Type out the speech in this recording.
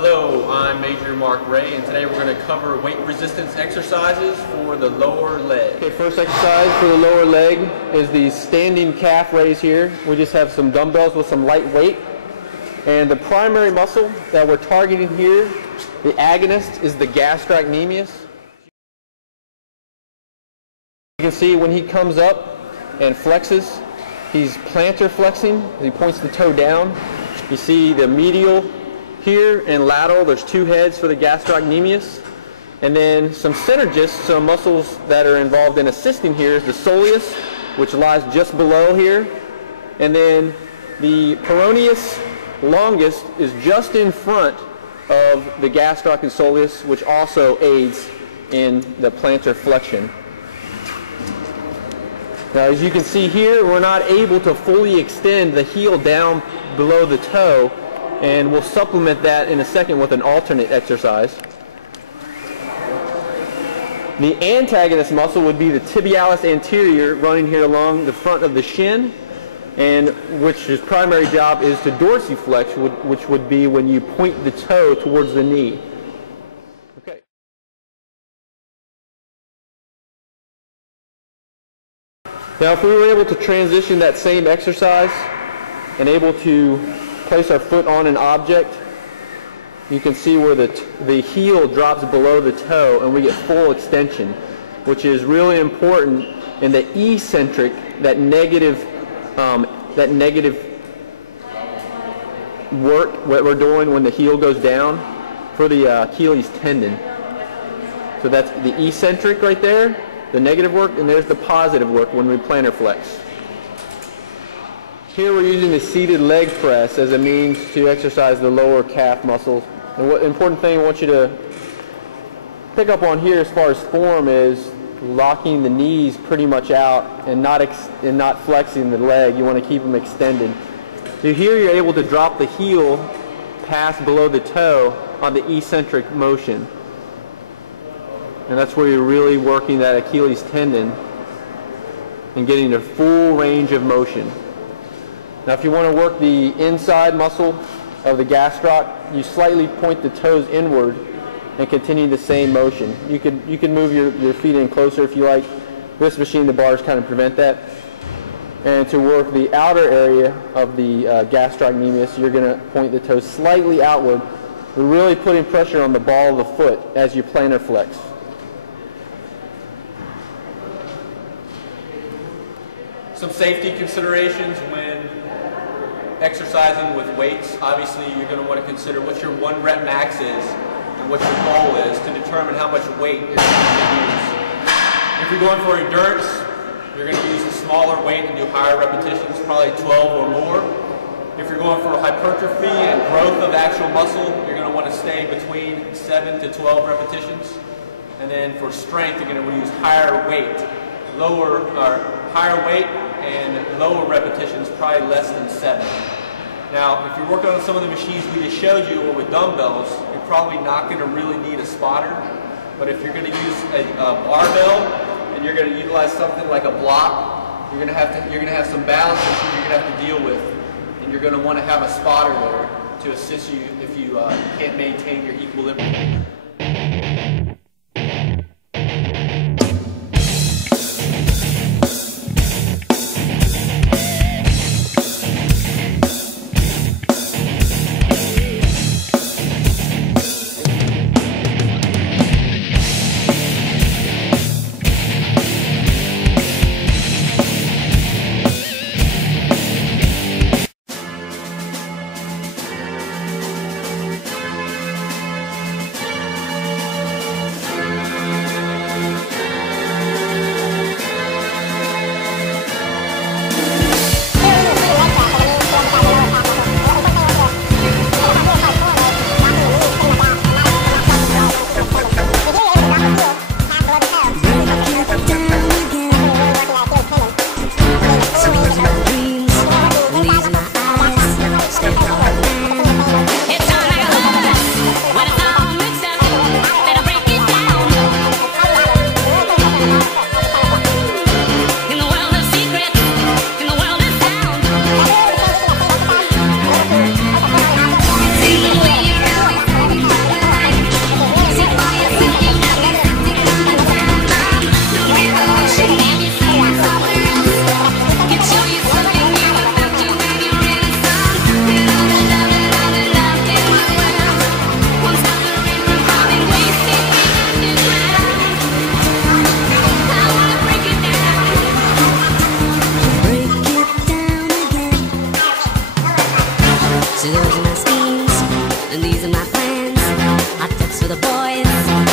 Hello, I'm Major Mark Ray, and today we're going to cover weight resistance exercises for the lower leg. Okay, first exercise for the lower leg is the standing calf raise here. We just have some dumbbells with some light weight. And the primary muscle that we're targeting here, the agonist, is the gastrocnemius. You can see when he comes up and flexes, he's plantar flexing. He points the toe down. You see the medial here and lateral, there's two heads for the gastrocnemius. And then some synergists, some muscles that are involved in assisting here is the soleus, which lies just below here. And then the peroneus longus is just in front of the gastroc and soleus, which also aids in the plantar flexion. Now, as you can see here, we're not able to fully extend the heel down below the toe, and we'll supplement that in a second with an alternate exercise. The antagonist muscle would be the tibialis anterior, running here along the front of the shin, and which his primary job is to dorsiflex, which would be when you point the toe towards the knee. Okay. Now, if we were able to transition that same exercise and able to place our foot on an object, you can see where the heel drops below the toe and we get full extension, which is really important in the eccentric, that negative work what we're doing when the heel goes down for the Achilles tendon. So that's the eccentric right there, the negative work, and there's the positive work when we plantar flex. Here we're using the seated leg press as a means to exercise the lower calf muscles. And what important thing I want you to pick up on here as far as form is locking the knees pretty much out and not flexing the leg. You want to keep them extended. So here you're able to drop the heel past below the toe on the eccentric motion. And that's where you're really working that Achilles tendon and getting a full range of motion. Now, if you want to work the inside muscle of the gastroc, you slightly point the toes inward and continue the same motion. You can move your feet in closer if you like. This machine, the bars kind of prevent that. And to work the outer area of the gastrocnemius, you're going to point the toes slightly outward. We're really putting pressure on the ball of the foot as you plantar flex. Some safety considerations when exercising with weights. Obviously, you're going to want to consider what your 1 rep max is and what your goal is to determine how much weight you're going to use. If you're going for endurance, you're going to use a smaller weight and do higher repetitions, probably 12 or more. If you're going for hypertrophy and growth of actual muscle, you're going to want to stay between 7 to 12 repetitions. And then for strength, you're going to use higher weight, higher weight and lower repetitions, probably less than 7. Now, if you're working on some of the machines we just showed you or with dumbbells, you're probably not going to really need a spotter. But if you're going to use a barbell and you're going to utilize something like a block, you're going to have some balance issues you're going to have to deal with, and you're going to want to have a spotter there to assist you if you can't maintain your equilibrium. So those are my schemes, and these are my plans. Hot tips for the boys,